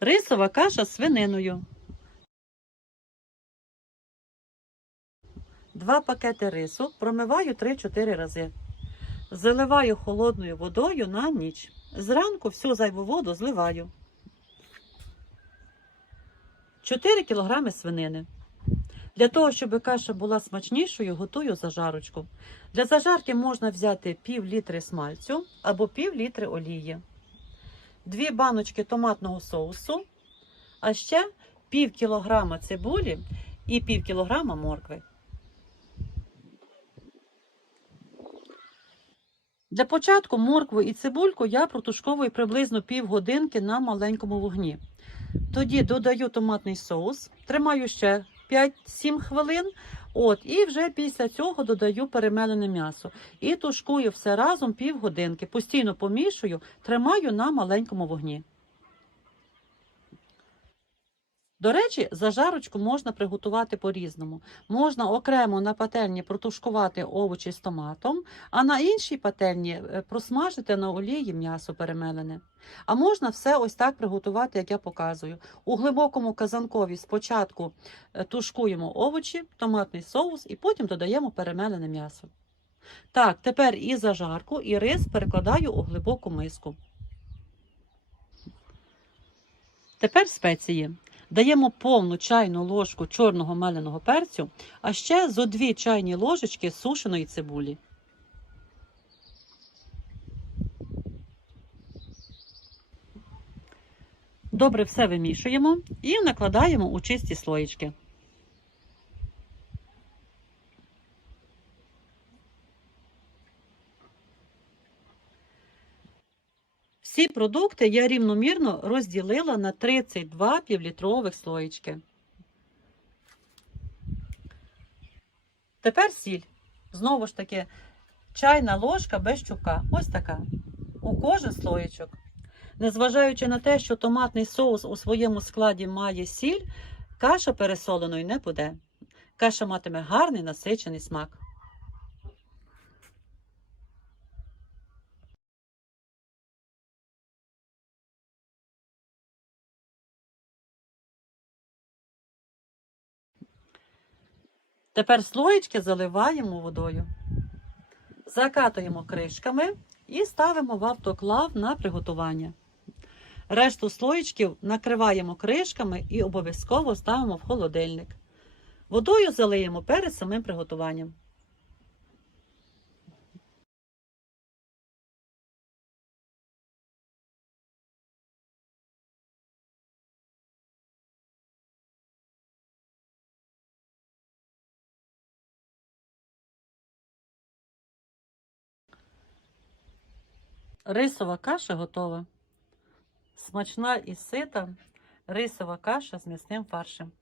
Рисова каша з свининою. Два пакети рису промиваю 3-4 рази. Заливаю холодною водою на ніч. Зранку всю зайву воду зливаю. 4 кг свинини. Для того, щоб каша була смачнішою, готую зажарочку. Для зажарки можна взяти пів літри смальцю або пів літри олії, дві баночки томатного соусу, а ще пів кілограма цибулі і пів кілограма моркви. Для початку моркву і цибульку я протушковую приблизно півгодинки на маленькому вогні. Тоді додаю томатний соус, тримаю ще 5-7 хвилин. От, і вже після цього додаю перемелене м'ясо. І тушкую все разом півгодинки. Постійно помішую, тримаю на маленькому вогні. До речі, зажарочку можна приготувати по-різному. Можна окремо на пательні протушкувати овочі з томатом, а на іншій пательні е, просмажити на олії м'ясо перемелене. А можна все ось так приготувати, як я показую. У глибокому казанкові спочатку е, тушкуємо овочі, томатний соус і потім додаємо перемелене м'ясо. Так, тепер і зажарку, і рис перекладаю у глибоку миску. Тепер спеції. Даємо повну чайну ложку чорного меленого перцю, а ще зо дві чайні ложечки сушеної цибулі. Добре все вимішуємо і накладаємо у чисті слоїчки. Всі продукти я рівномірно розділила на 32 півлітрових слоїчки. Тепер сіль. Знову ж таки, чайна ложка без чука. Ось така. У кожен слоєчок. Незважаючи на те, що томатний соус у своєму складі має сіль, каша пересоленою не буде. Каша матиме гарний насичений смак. Тепер слоєчки заливаємо водою, закатуємо кришками і ставимо в автоклав на приготування. Решту слоєчків накриваємо кришками і обов'язково ставимо в холодильник. Водою залиємо перед самим приготуванням. Рисова каша готова. Смачна і сита рисова каша з м'ясним фаршем.